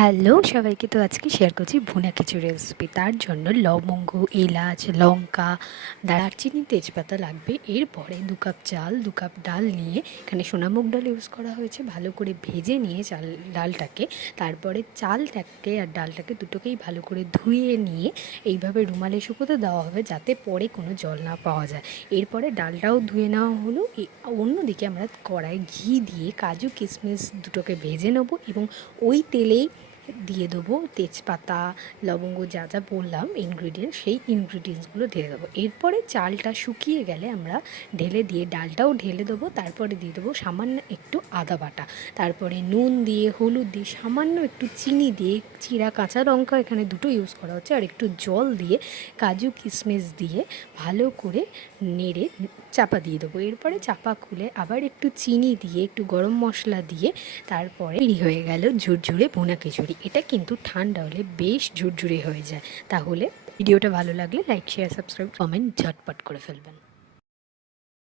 Hello সবাইকে, তো আজকে শেয়ার করছি ভুনা খিচুড়ি রেসিপি। তার জন্য লবঙ্গ, এলাচ, লঙ্কা, দারচিনি, তেজপাতা লাগবে। এরপরে 2 কাপ চাল, 2 কাপ ডাল নিয়ে, এখানে সোনামুগ ডাল ইউজ করা হয়েছে, ভালো করে ভেজে নিয়ে ডালটাকে, তারপরে চালটাকে আর ডালটাকে দুটোকেই ভালো করে ধুয়ে নিয়ে এইভাবে রুমালে শুকোতে দেওয়া হবে, যাতে পরে কোনো জল না পাওয়া যায়। এরপরে ডালটাও ধুয়ে নেওয়া হলো। অন্যদিকে আমরা কড়াই ঘি দিয়ে কাজু কিশমিশ দুটোকে ভেজে নেবো এবং ওই তেলেই দিয়ে দেবো তেজপাতা, লবঙ্গ, যা যা বললাম ইনগ্রিডিয়েন্টস, সেই ইনগ্রিডিয়েন্টসগুলো ঢেলে দেবো। এরপরে চালটা শুকিয়ে গেলে আমরা ঢেলে দিয়ে ডালটাও ঢেলে দেবো। তারপরে দিয়ে দেবো সামান্য একটু আদা বাটা, তারপরে নুন দিয়ে, হলুদ দিয়ে, সামান্য একটু চিনি দিয়ে, চিরা কাঁচা লঙ্কা এখানে দুটো ইউজ করা হচ্ছে, আর একটু জল দিয়ে কাজু কিশমিশ দিয়ে ভালো করে নেড়ে চাপা দিয়ে দেবো। এরপরে চাপা খুলে আবার একটু চিনি দিয়ে, একটু গরম মশলা দিয়ে, তারপরে তৈরি হয়ে গেল ঝুরঝুরে ভুনা খিচুড়ি। এটা কিন্তু ঠান্ডা হলে বেশ ঝুরঝুরে হয়ে যায়। তাহলে ভিডিওটা ভালো লাগলে লাইক, শেয়ার, সাবস্ক্রাইব, কমেন্ট ঝটপট করে ফেলবেন।